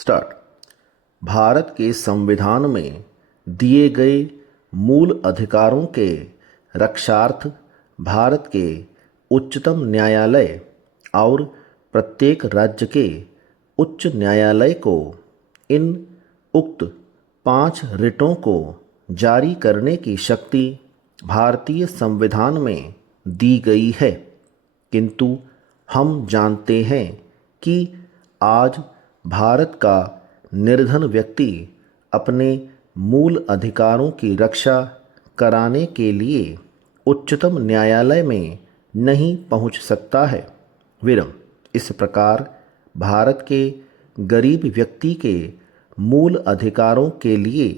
Start. Bharat के संविधान में दिए गए मूल अधिकारों के रक्षार्थ भारत के उच्चतम न्यायालय और प्रत्येक राज्य के उच्च न्यायालय को इन उक्त 5 रिटों को जारी करने की शक्ति भारतीय संविधान में दी गई है। किंतु हम जानते हैं कि आज भारत का निर्धन व्यक्ति अपने मूल अधिकारों की रक्षा कराने के लिए उच्चतम न्यायालय में नहीं पहुंच सकता है। विरम इस प्रकार भारत के गरीब व्यक्ति के मूल अधिकारों के लिए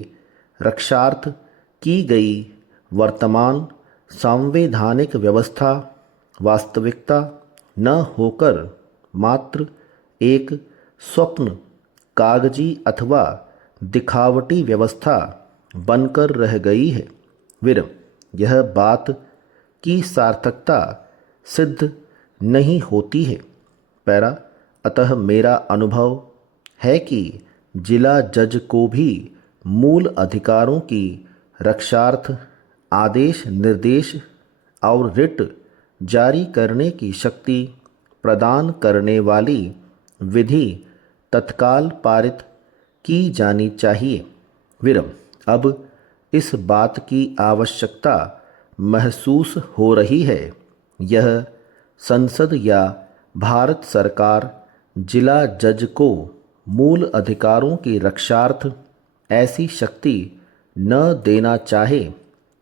रक्षार्थ की गई वर्तमान सांवैधानिक व्यवस्था वास्तविकता न होकर मात्र एक स्वप्न कागजी अथवा दिखावटी व्यवस्था बनकर रह गई है। विरम यह बात की सार्थकता सिद्ध नहीं होती है। पैरा अतः मेरा अनुभव है कि जिला जज को भी मूल अधिकारों की रक्षार्थ आदेश निर्देश और रिट जारी करने की शक्ति प्रदान करने वाली विधि तत्काल पारित की जानी चाहिए। विरम अब इस बात की आवश्यकता महसूस हो रही है। यह संसद या भारत सरकार जिला जज को मूल अधिकारों की रक्षार्थ ऐसी शक्ति न देना चाहे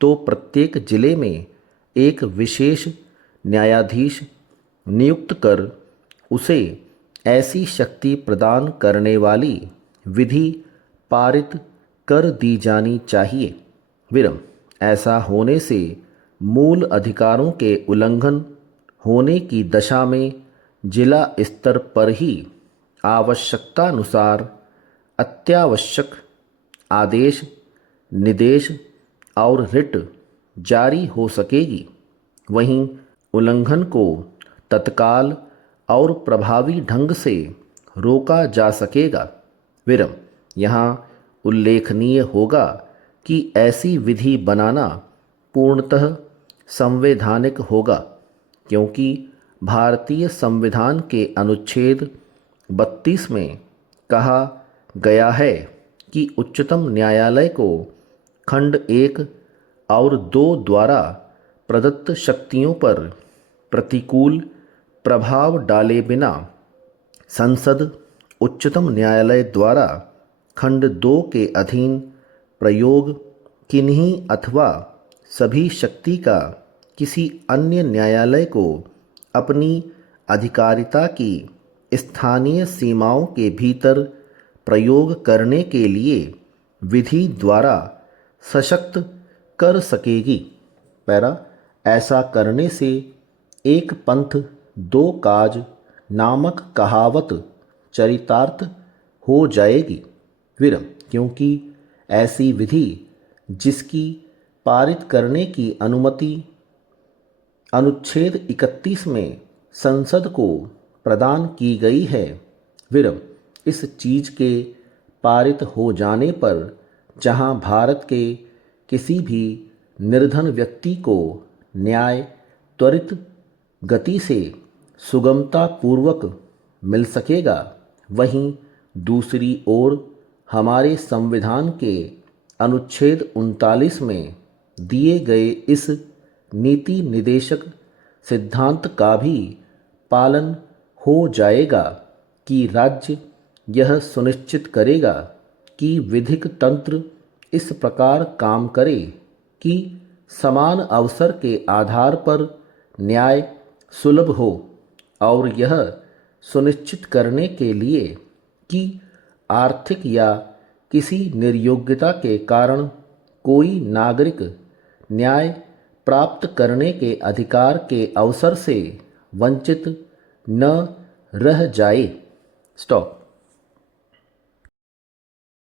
तो प्रत्येक जिले में एक विशेष न्यायाधीश नियुक्त कर उसे ऐसी शक्ति प्रदान करने वाली विधि पारित कर दी जानी चाहिए। विरम ऐसा होने से मूल अधिकारों के उल्लंघन होने की दशा में जिला स्तर पर ही आवश्यकतानुसार अत्यावश्यक आदेश निर्देश और रिट जारी हो सकेगी। वहीं उल्लंघन को तत्काल और प्रभावी ढंग से रोका जा सकेगा। विरम यहाँ उल्लेखनीय होगा कि ऐसी विधि बनाना पूर्णतः संवैधानिक होगा, क्योंकि भारतीय संविधान के अनुच्छेद 32 में कहा गया है कि उच्चतम न्यायालय को खंड 1 और 2 द्वारा प्रदत्त शक्तियों पर प्रतिकूल प्रभाव डाले बिना संसद उच्चतम न्यायालय द्वारा खंड 2 के अधीन प्रयोग किन्हीं अथवा सभी शक्ति का किसी अन्य न्यायालय को अपनी अधिकारिता की स्थानीय सीमाओं के भीतर प्रयोग करने के लिए विधि द्वारा सशक्त कर सकेगी। पैरा ऐसा करने से एक पंथ दो काज नामक कहावत चरितार्थ हो जाएगी। विरम क्योंकि ऐसी विधि जिसकी पारित करने की अनुमति अनुच्छेद 31 में संसद को प्रदान की गई है। विरम इस चीज के पारित हो जाने पर जहां भारत के किसी भी निर्धन व्यक्ति को न्याय त्वरित गति से सुगमता पूर्वक मिल सकेगा, वहीं दूसरी ओर हमारे संविधान के अनुच्छेद 39 में दिए गए इस नीति निदेशक सिद्धांत का भी पालन हो जाएगा कि राज्य यह सुनिश्चित करेगा कि विधिक तंत्र इस प्रकार काम करे कि समान अवसर के आधार पर न्याय सुलभ हो, और यह सुनिश्चित करने के लिए कि आर्थिक या किसी निर्योग्यता के कारण कोई नागरिक न्याय प्राप्त करने के अधिकार के अवसर से वंचित न रह जाए। स्टॉप।